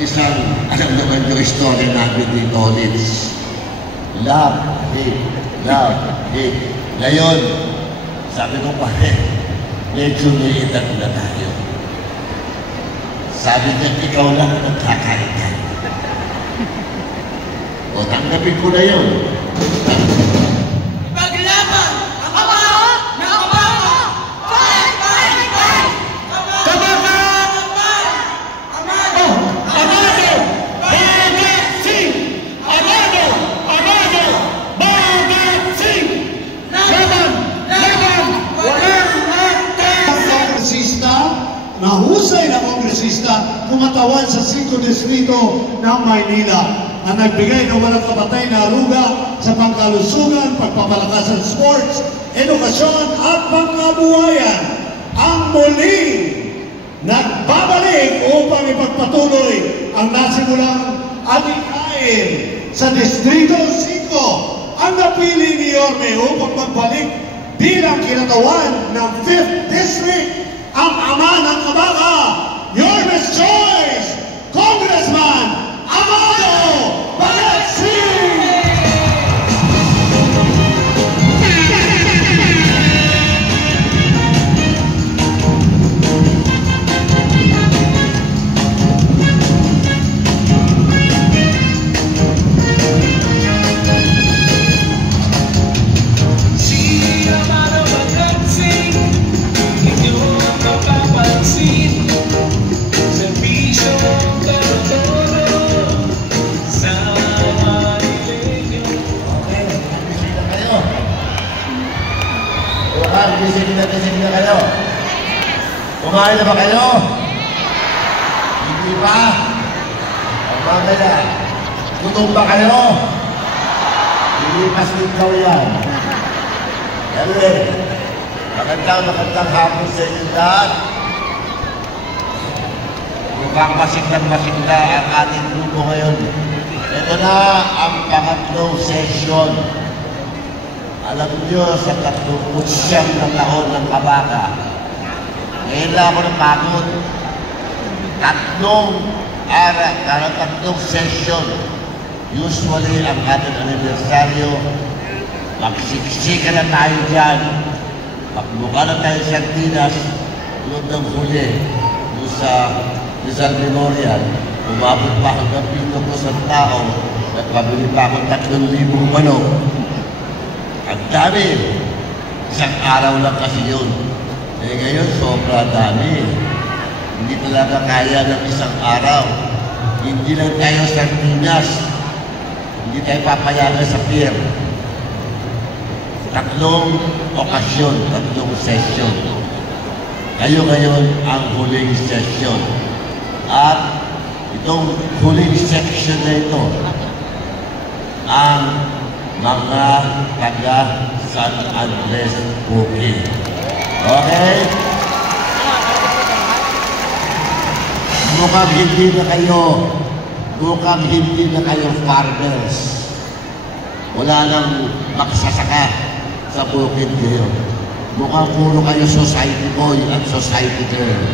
isang, alam naman yung story namin ni Collins. Love, hate, love, hate. Ngayon, sabi ko pa medyo may edad na tayo. Sabi niya, ikaw lang nagkakaitan. O, tanggapin ko na yun. Ipaglaban ang kabaho ng kabaho! Fight! Fight! Fight! Kabaho! Amado! Amado! Bagat Singh! Amado! Amado! Bagat Singh! Laban! Laban! Walang hanggan! Kongresista, nahusay na kongresista, kumatawan sa 5 distrito ng Maynila. Ang nagbigay ng walang kapatay na aruga sa pangkalusugan, pagpapalakas ng sports, edukasyon at pangkabuhayan. Ang muling nagbabalik upang ipagpatuloy ang nasimulang adikain sa Distrito 5. Ang napili ni Yorme upang magbalik bilang kinatawan ng 5th District, ang ama ng Kabaka, Yorme's Choice, Congressman Amado Bagat Singh! Si Amado Bagat Singh, inyo ang mapapansin. Serbisyo pero sa Manileño. Okay, gising na kayo. Bukan, gising na kayo. Kumain na ba kayo? Hindi pa? Ang mamaya, gutom ba kayo? Hindi pa sinikaw yan. Anyway, magandang hapon sa inyo lahat. Mukhang masiglang-masigla ang ating grupo ngayon. Ito na ang pangatlong session. Alam niyo, sa 39 na taon ng Kabaka, ngayon lang ako napagod. Tatlong session. Usually, ang ating anibersaryo, magsiksika na tayo dyan. Magmukha na tayo sa Tinas, tulad ng huli, doon sa Rizal Memorial. Umabot pa hanggang 7,000 tao, nagpabili pa akong 3,000 manok. Ang dami. Isang araw lang kasi yun. Eh ngayon, sobra dami. Hindi talaga kaya ng isang araw. Hindi lang tayo sa Tinas. Hindi tayo papayagan sa pier. 3 okasyon, 3 session. Kayo ngayon ang huling session. At itong huling section na ito, ang mga taga San Andres Bukid. Okay? Mukhang hindi na kayo farmers. Wala nang magsasaka sa bukid kayo. Mukhang puro kayo society boy at society girl.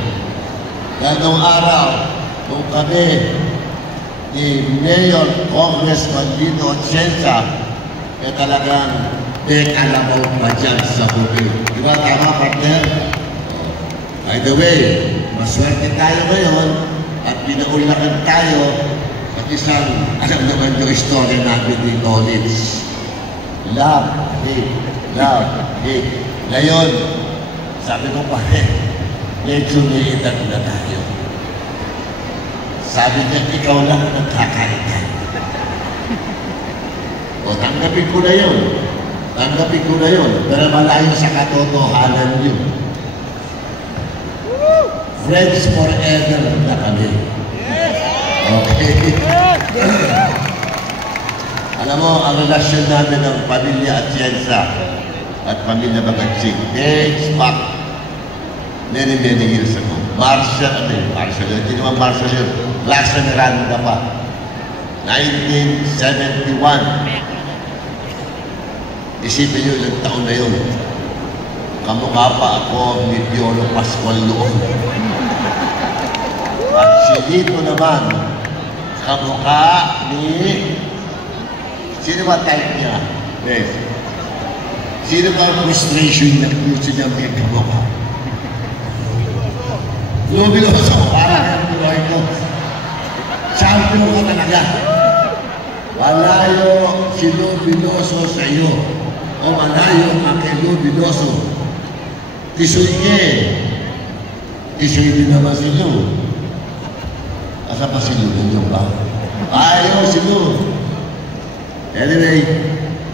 Ganong araw, kung kami ni Mayor Congressman Lito Atienza, eh talagang may kalabaw pa dyan sa bukid. Di ba? Tama, partner? By the way, maswerte tayo ngayon at pinaulakan tayo at isang, alam naman yung story namin ni Collins. Love, hate, love, hate. Ngayon, sabi ko pa medyo may edad na tayo. Sabi niya, ikaw lang nagkakaitan. O, tanggapin ko na yun. Tanggapin ko na yun. Pero malayo sa katotohanan yun. Friends forever na kami. Okay? Alam mo, ang relasyon namin ng pamilya Atienza at pamilya Bagat-Singh dates back many years ago. Marshall, hindi naman Marshall yun. Lasa Miranda pa. 1971. Isipin nyo ilang taon na yun. Kamukha pa ako ni Piolo Pascual noon. At si Lito naman, kamukha ni... Sino ba type niya? Yes. Sino ba ang frustration na gusto niya may kamukha? Lubiloso, parang ang buhay ko. Champion ka talaga. Malayo si Lubiloso sa iyo. O malayo ang kay Lubiloso. Tisoy niya eh. Tisoy din naman si Lu. Asa pa si Lu? Nandiyan ba? Ayaw si Lu. Anyway,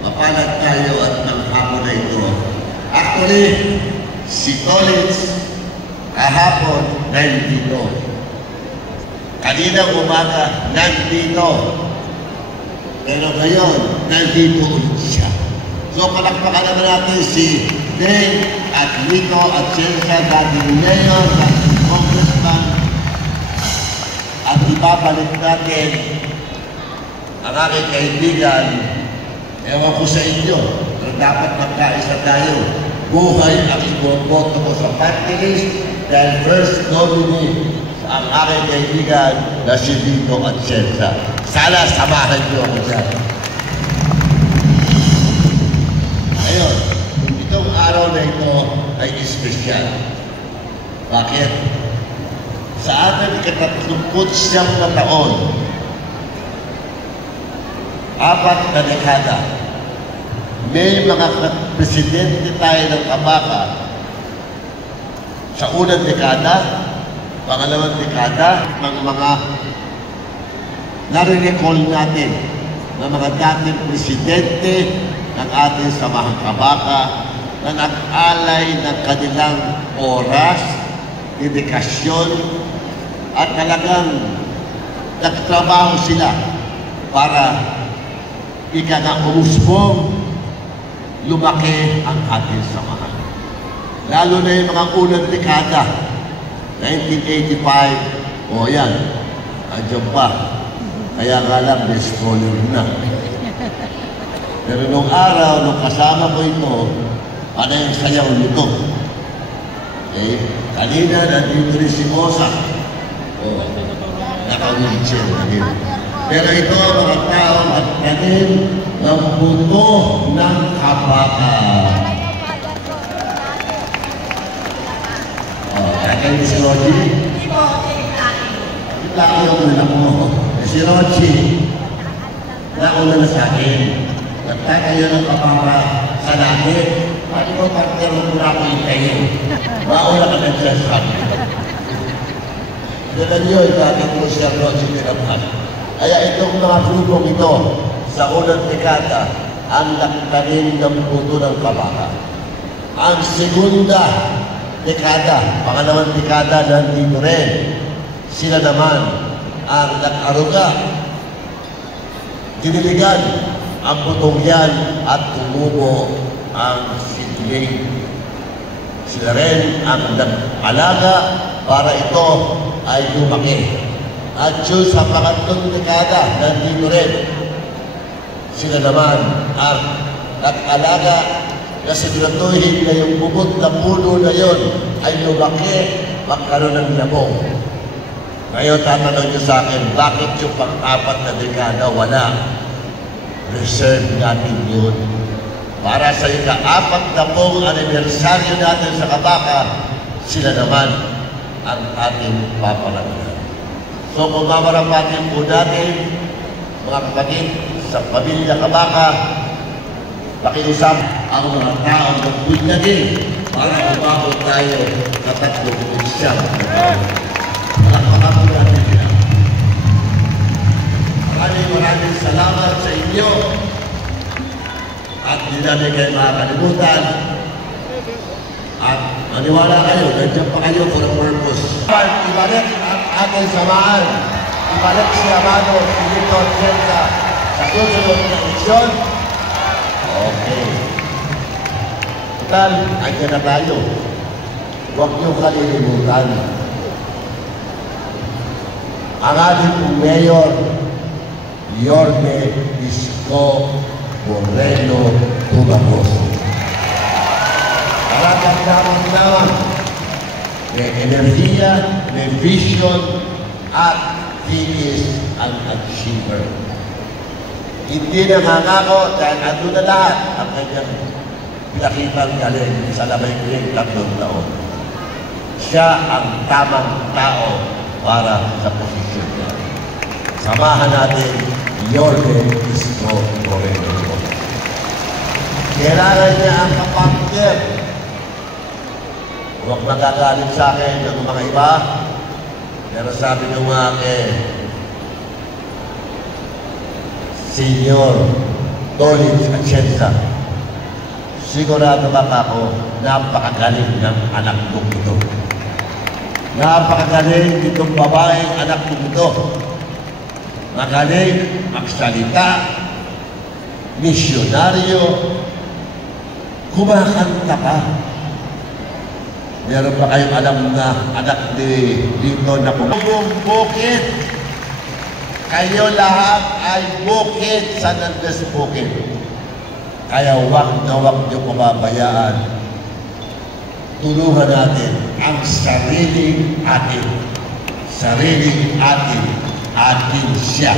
mapalad tayo at ng hapon na ito. Actually, si Collins kahapon nandito. Kaninang umaga nandito. Pero ngayon, nandito ulit siya. So palakpakan naman natin si Dave at Lito at Cesar, dating mayor at congressman. At ibabalik natin ang aking kaibigan. Ewan ko sa inyo, pero dapat magkaisa tayo. Buhay ang iboboto ko sa party list dahil first nominee ang aking kaibigan na si Lito at Cesar. Sana samahan niyo ako dyan. Ngayon, itong araw na ito ay espesyal. Bakit? Sa ating 39 na taon, 4 na dekada, may mga presidente tayo ng Kabaka sa unang dekada, pangalawang dekada, mga nare-recall natin na mga dating presidente ng ating samahang Kabaka na nag-alay ng kanilang oras, dedikasyon, at talagang nagtrabaho sila para ika-umusbong lumaki ang ating samahan. Lalo na yung mga unang dekada, 1985, o yan, andyan pa. Kaya nga lang, best scholar na. Pero nung araw, nung kasama ko ito, ano yung sayaw nito? Eh, kanina, nandito rin si Mosa. O, naka-wheelchair na rin. Pero ito, mga tao at tanim ng buto ng Kabaka. O, kakay ni si Roji? Laki yung ulang mo. Si Roji, nauna na sa akin. Nagtatayo ng Kabaka sa langit. Pati ko partner mo na ako hintayin. Mauna ka na dyan sa akin. Dala niyo, ikatin ko siya Roji Pinabhan. Kaya itong mga grupong ito, sa unang dekada, ang nagtanim ng puto ng Kabaka. Ang segunda dekada, pangalawang dekada, nandito rin. Sila naman ang nag-aruga, diniligan ang putong yan at tumubo ang sidling. Sila rin ang nag-alaga para ito ay lumaki. At yun sa pangatlong dekada, nandito rin. Sila naman ang nag-alaga na siguraduhin na yung bubot na puno na yun ay lumaki, magkaroon ng labong. Ngayon, tatanong niyo sa akin, bakit yung pang-4 na dekada wala? Reserve natin yun. Para sa ika-40 anibersaryo natin sa Kabaka, sila naman ang ating papalagyan. So, kung mamarapatin po natin, mga kapatid, sa pamilya Kabaka, pakiusap ang mga taong magbunyagin para umabot tayo sa 3 Palakpakan natin yan. Maraming salamat sa inyo. At hindi namin kayo makakalimutan. At maniwala kayo, nandiyan pa kayo for a purpose. Ibalik ang ating samahan. Ibalik si Amado, si Lito at Cesar sa susunod na eleksyon. Okay. Total, andyan na tayo. Huwag niyong kalilimutan. Ang ating pong mayor, Yorme Isko Moreno Tubagoso. Karagat naman may enerhiya, may vision, at he is ang achiever. Hindi nangangako dahil ando na lahat ang kanyang pinakitang galing sa labay grade 3 taon. Siya ang tamang tao para sa posisyon niya. Samahan natin Yorme Isko Moreno. Kailangan niya ang kapatner. Huwag magagalit sa akin ng mga iba. Pero sabi nyo nga Senior Tolins Atienza, sigurado ba ako, napakagaling ng anak kong ito. Napakagaling itong babaeng anak kong ito. Magaling magsalita, misyonaryo, kumakanta pa. Meron pa kayong alam na anak dito na bukid. Kayo lahat ay bukid sa Nandez Bukid. Kaya wag na wag niyo pababayaan. Tulungan natin ang sariling atin. Sariling atin. Atin siya.